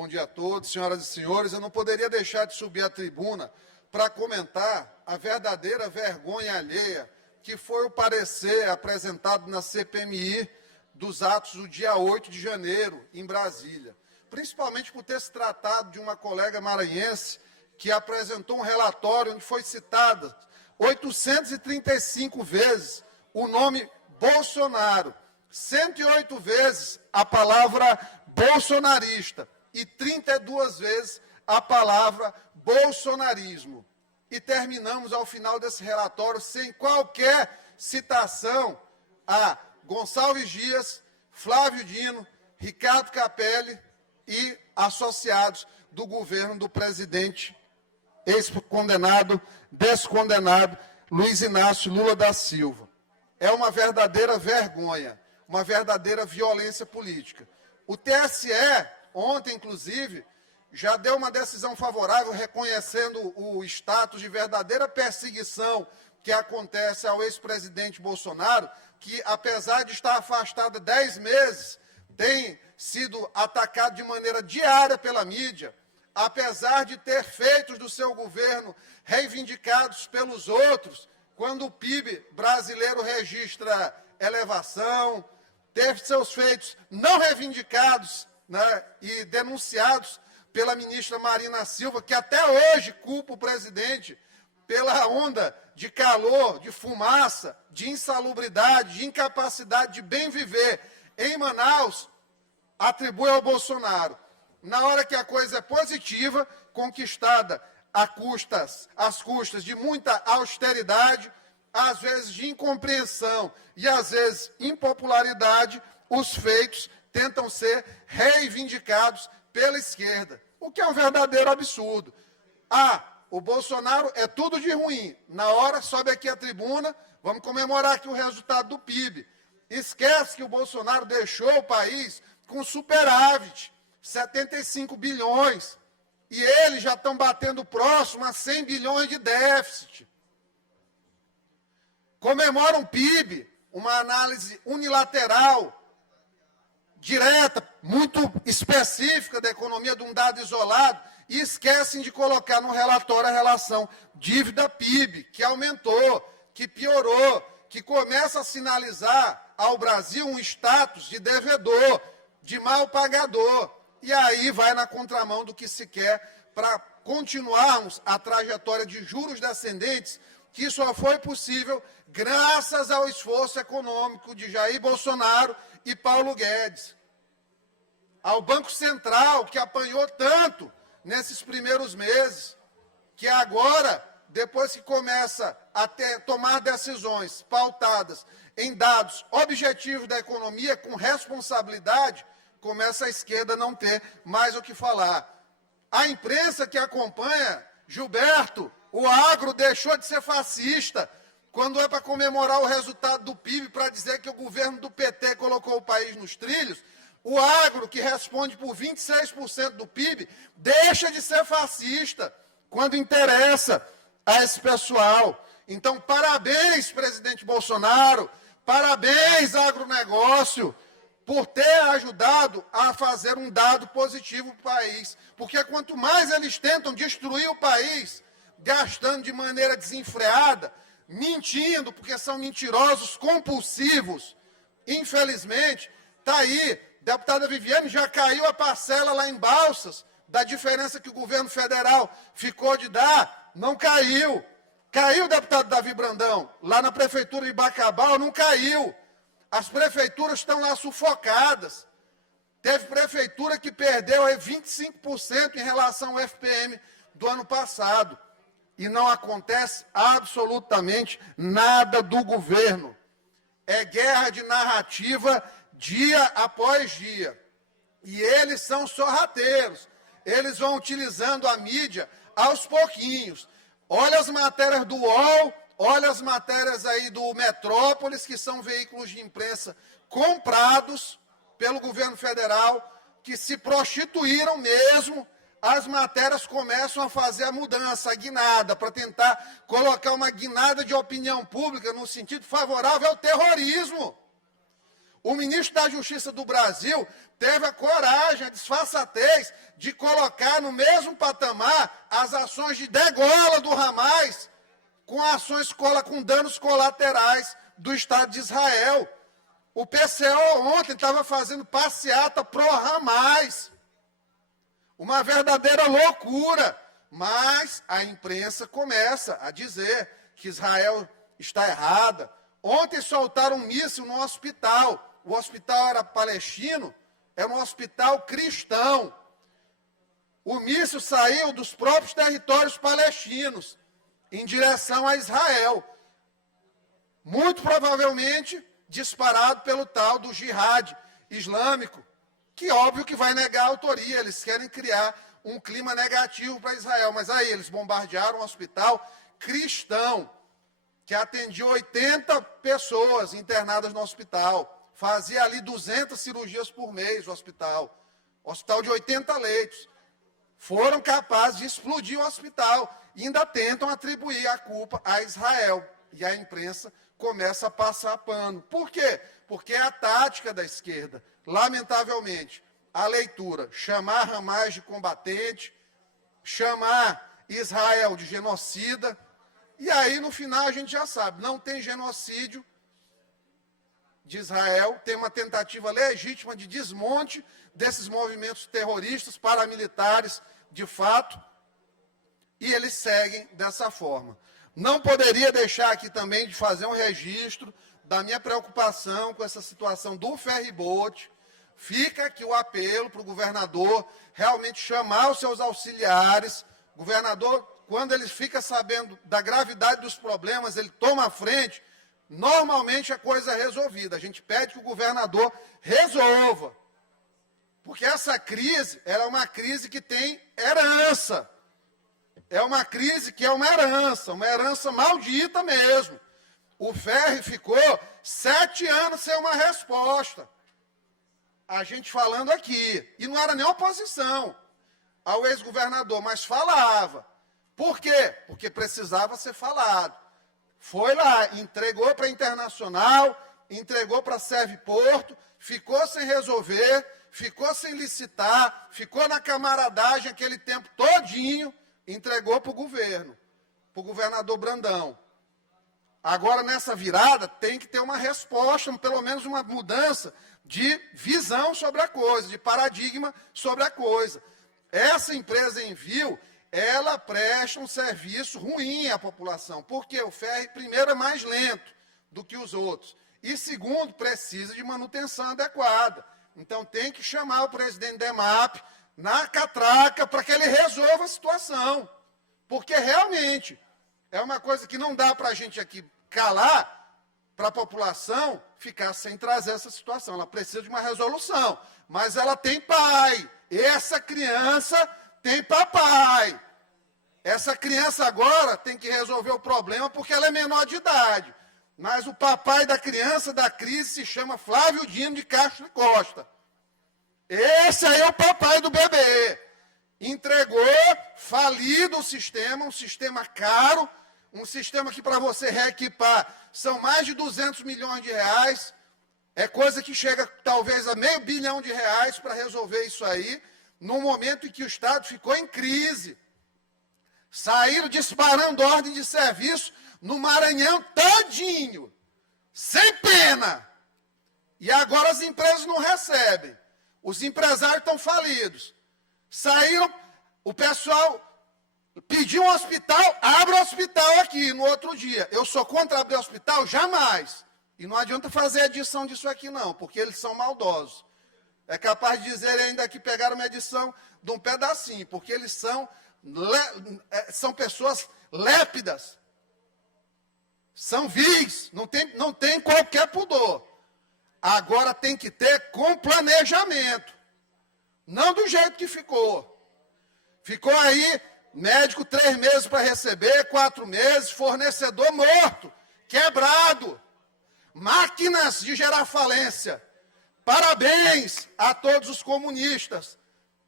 Bom dia a todos, senhoras e senhores. Eu não poderia deixar de subir à tribuna para comentar a verdadeira vergonha alheia que foi o parecer apresentado na CPMI dos atos do dia 8 de janeiro, em Brasília. Principalmente por ter se tratado de uma colega maranhense que apresentou um relatório onde foi citada 835 vezes o nome Bolsonaro, 108 vezes a palavra bolsonarista e 32 vezes a palavra bolsonarismo. E terminamos, ao final desse relatório, sem qualquer citação a Gonçalves Dias, Flávio Dino, Ricardo Capelli e associados do governo do presidente ex-condenado, descondenado, Luiz Inácio Lula da Silva. É uma verdadeira vergonha, uma verdadeira violência política. O TSE, ontem, inclusive, já deu uma decisão favorável reconhecendo o status de verdadeira perseguição que acontece ao ex-presidente Bolsonaro, que, apesar de estar afastado 10 meses, tem sido atacado de maneira diária pela mídia, apesar de ter feitos do seu governo reivindicados pelos outros, quando o PIB brasileiro registra elevação, teve seus feitos não reivindicados, né, e denunciados pela ministra Marina Silva, que até hoje culpa o presidente pela onda de calor, de fumaça, de insalubridade, de incapacidade de bem viver em Manaus, atribui ao Bolsonaro. Na hora que a coisa é positiva, conquistada às custas de muita austeridade, às vezes de incompreensão e às vezes impopularidade, os feitos tentam ser reivindicados pela esquerda, o que é um verdadeiro absurdo. O Bolsonaro é tudo de ruim. Na hora, sobe aqui a tribuna, vamos comemorar aqui o resultado do PIB. Esquece que o Bolsonaro deixou o país com superávit, 75 bilhões, e eles já estão batendo próximo a 100 bilhões de déficit. Comemora um PIB, uma análise unilateral, direta, muito específica da economia de um dado isolado, e esquecem de colocar no relatório a relação dívida-PIB, que aumentou, que piorou, que começa a sinalizar ao Brasil um status de devedor, de mal pagador. E aí vai na contramão do que se quer para continuarmos a trajetória de juros descendentes, que só foi possível graças ao esforço econômico de Jair Bolsonaro e Paulo Guedes. Ao Banco Central, que apanhou tanto nesses primeiros meses, que agora, depois que começa a tomar decisões pautadas em dados objetivos da economia, com responsabilidade, começa a esquerda a não ter mais o que falar. A imprensa que acompanha, Gilberto, o agro deixou de ser fascista quando é para comemorar o resultado do PIB, para dizer que o governo do PT colocou o país nos trilhos. O agro, que responde por 26% do PIB, deixa de ser fascista quando interessa a esse pessoal. Então, parabéns, presidente Bolsonaro, parabéns, agronegócio, por ter ajudado a fazer um dado positivo para o país. Porque quanto mais eles tentam destruir o país, gastando de maneira desenfreada, mentindo, porque são mentirosos compulsivos, infelizmente, está aí, deputada Viviane, já caiu a parcela lá em Balsas, da diferença que o governo federal ficou de dar, não caiu. Caiu, deputado Davi Brandão, lá na prefeitura de Bacabal, não caiu. As prefeituras estão lá sufocadas. Teve prefeitura que perdeu 25% em relação ao FPM do ano passado. E não acontece absolutamente nada do governo. É guerra de narrativa dia após dia. E eles são sorrateiros. Eles vão utilizando a mídia aos pouquinhos. Olha as matérias do UOL, olha as matérias aí do Metrópolis, que são veículos de imprensa comprados pelo governo federal, que se prostituíram mesmo. As matérias começam a fazer a mudança, a guinada, para tentar colocar uma guinada de opinião pública no sentido favorável ao terrorismo. O ministro da Justiça do Brasil teve a coragem, a disfarçatez de colocar no mesmo patamar as ações de degola do Hamas com ações com danos colaterais do Estado de Israel. O PCO ontem estava fazendo passeata pró-Hamas. Uma verdadeira loucura. Mas a imprensa começa a dizer que Israel está errada. Ontem soltaram um míssil no hospital. O hospital era palestino, era um hospital cristão. O míssil saiu dos próprios territórios palestinos em direção a Israel. Muito provavelmente disparado pelo tal do jihad islâmico, que óbvio que vai negar a autoria. Eles querem criar um clima negativo para Israel. Mas aí eles bombardearam um hospital cristão, que atendia 80 pessoas internadas no hospital. Fazia ali 200 cirurgias por mês o hospital. Hospital de 80 leitos. Foram capazes de explodir o hospital. E ainda tentam atribuir a culpa a Israel. E a imprensa começa a passar pano. Por quê? Porque é a tática da esquerda. Lamentavelmente, a leitura, chamar Hamas de combatente, chamar Israel de genocida, e aí no final a gente já sabe, não tem genocídio de Israel, tem uma tentativa legítima de desmonte desses movimentos terroristas, paramilitares, de fato, e eles seguem dessa forma. Não poderia deixar aqui também de fazer um registro da minha preocupação com essa situação do ferry-boat. Fica aqui o apelo para o governador realmente chamar os seus auxiliares. O governador, quando ele fica sabendo da gravidade dos problemas, ele toma a frente, normalmente a coisa é resolvida. A gente pede que o governador resolva. Porque essa crise, ela é uma crise que tem herança. É uma crise que é uma herança maldita mesmo. O ferry ficou 7 anos sem uma resposta. A gente falando aqui. E não era nem oposição ao ex-governador, mas falava. Por quê? Porque precisava ser falado. Foi lá, entregou para a Internacional, entregou para a Serviporto, ficou sem resolver, ficou sem licitar, ficou na camaradagem aquele tempo todinho, entregou para o governo, para o governador Brandão. Agora, nessa virada, tem que ter uma resposta, pelo menos uma mudança de visão sobre a coisa, de paradigma sobre a coisa. Essa empresa Envio, ela presta um serviço ruim à população, porque o ferry, primeiro, é mais lento do que os outros, e segundo, precisa de manutenção adequada. Então, tem que chamar o presidente da EMAP na catraca para que ele resolva a situação, porque realmente é uma coisa que não dá para a gente aqui calar, para a população ficar sem trazer essa situação. Ela precisa de uma resolução, mas ela tem pai. Essa criança tem papai. Essa criança agora tem que resolver o problema porque ela é menor de idade. Mas o papai da criança da crise se chama Flávio Dino de Castro Costa. Esse aí é o papai do bebê. Entregou, falido o sistema, um sistema caro, um sistema que para você reequipar são mais de 200 milhões de reais, é coisa que chega talvez a R$500 bilhão para resolver isso aí, no momento em que o Estado ficou em crise. Saíram disparando ordem de serviço no Maranhão todinho, sem pena. E agora as empresas não recebem. Os empresários estão falidos. Saíram, o pessoal pediu um hospital, abre o hospital aqui no outro dia. Eu sou contra abrir hospital? Jamais. E não adianta fazer edição disso aqui não, porque eles são maldosos. É capaz de dizer ainda que pegaram uma edição de um pedacinho, porque eles são pessoas lépidas. São vis, não tem qualquer pudor. Agora tem que ter com planejamento. Não do jeito que ficou. Ficou aí, médico 3 meses para receber, 4 meses, fornecedor morto, quebrado. Máquinas de gerar falência. Parabéns a todos os comunistas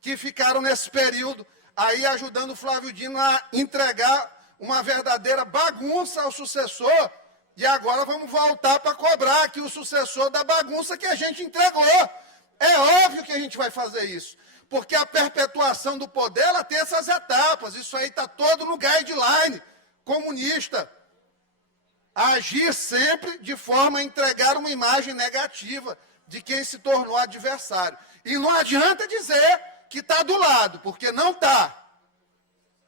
que ficaram nesse período aí ajudando o Flávio Dino a entregar uma verdadeira bagunça ao sucessor E agora vamos voltar para cobrar aqui o sucessor da bagunça que a gente entregou. É óbvio que a gente vai fazer isso, porque a perpetuação do poder, ela tem essas etapas. Isso aí está todo no guideline comunista. Agir sempre de forma a entregar uma imagem negativa de quem se tornou adversário. E não adianta dizer que está do lado, porque não está.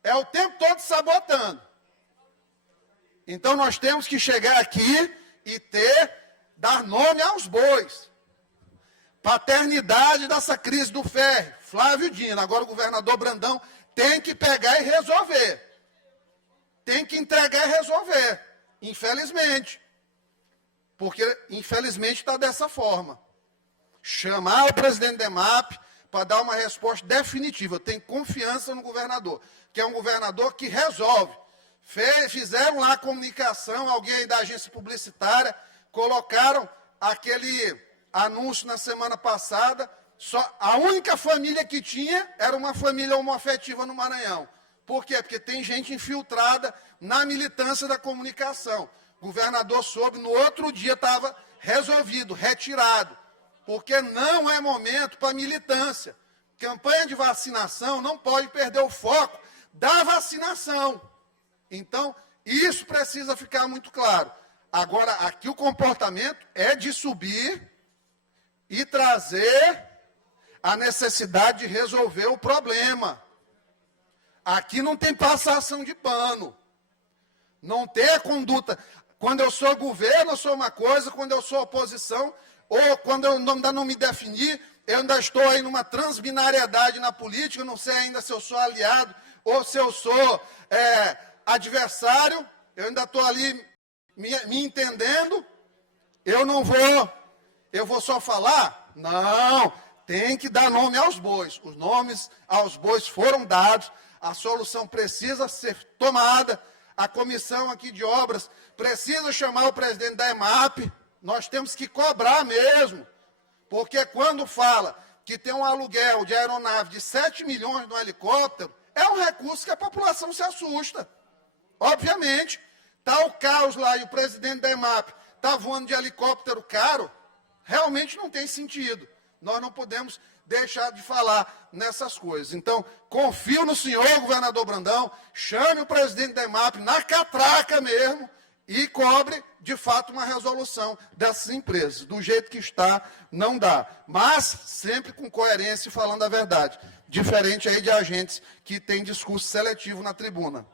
É o tempo todo sabotando. Então, nós temos que chegar aqui e dar nome aos bois. Paternidade dessa crise do ferro, Flávio Dino. Agora o governador Brandão tem que pegar e resolver. Tem que entregar e resolver. Infelizmente. Porque, infelizmente, está dessa forma. Chamar o presidente da EMAP para dar uma resposta definitiva. Eu tenho confiança no governador, que é um governador que resolve. Fizeram lá a comunicação, alguém aí da agência publicitária, colocaram aquele anúncio na semana passada, a única família que tinha era uma família homoafetiva no Maranhão. Por quê? Porque tem gente infiltrada na militância da comunicação. O governador soube, no outro dia estava resolvido, retirado, porque não é momento para militância. Campanha de vacinação não pode perder o foco da vacinação. Então, isso precisa ficar muito claro. Agora, aqui o comportamento é de subir e trazer a necessidade de resolver o problema. Aqui não tem passação de pano. Não tem a conduta. Quando eu sou governo, eu sou uma coisa. Quando eu sou oposição, ou quando eu ainda não me defini, eu ainda estou aí numa transbinariedade na política, não sei ainda se eu sou aliado ou se eu sou adversário, eu ainda estou ali me entendendo, eu vou só falar? Não, tem que dar nome aos bois. Os nomes aos bois foram dados, a solução precisa ser tomada, a comissão aqui de obras precisa chamar o presidente da EMAP, nós temos que cobrar mesmo, porque quando fala que tem um aluguel de aeronave de 7 milhões no helicóptero, é um recurso que a população se assusta. Obviamente, está o caos lá e o presidente da EMAP está voando de helicóptero caro, realmente não tem sentido. Nós não podemos deixar de falar nessas coisas. Então, confio no senhor, governador Brandão, chame o presidente da EMAP na catraca mesmo e cobre, de fato, uma resolução dessas empresas. Do jeito que está, não dá. Mas sempre com coerência e falando a verdade. Diferente aí de agentes que têm discurso seletivo na tribuna.